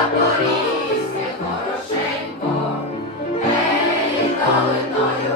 Запорізьке хорошенько, ей, калиною.